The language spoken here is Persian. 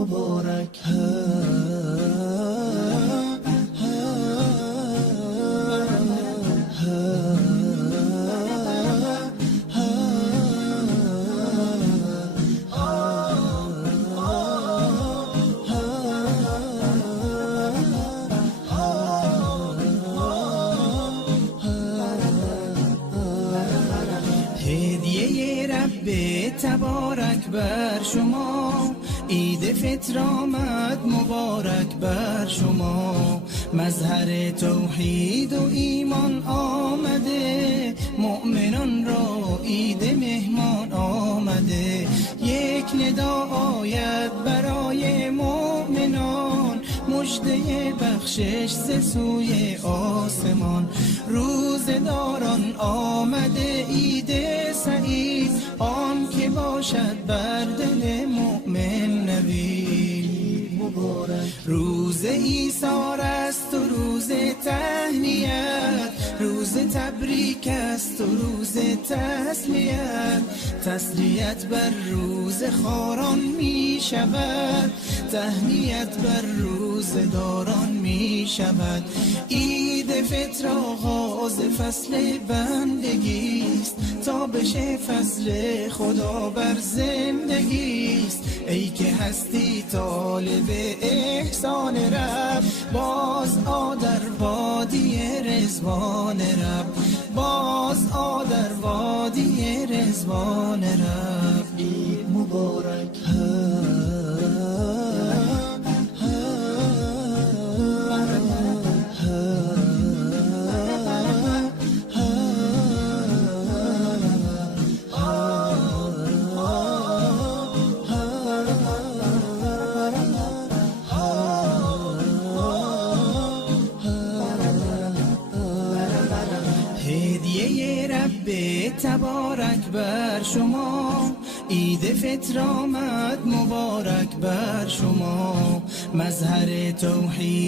مبارک. هدیه رب تبارک بر شما، عید فطر آمد مبارک بر شما. مظهر توحید و ایمان آمده، مؤمنان را عید مهمان آمده. یک ندا آید برای مؤمنان، مژده بخشش ز سوی آسمان. روزداران آمده عید سعید، آن که باشد بر دل مؤمن نوید مبارک. روز ایثار است و روز تهنیت، روز تبریک است و روز تسلیت. تسلیت بر روز خاران می شود، تهنیت بر روز داران می شود. عید فطر آغاز فصل بندگی است، تا بشه فضل خدا بر زندگی است. ای که هستی طالب احسان رب، باز آ در وادی رضوان رب، باز آ در وادی رضوان رب. عید مبارک. هدیه رب تبارک بر شما، عید فطر آمد مبارک بر شما. مظهر توحید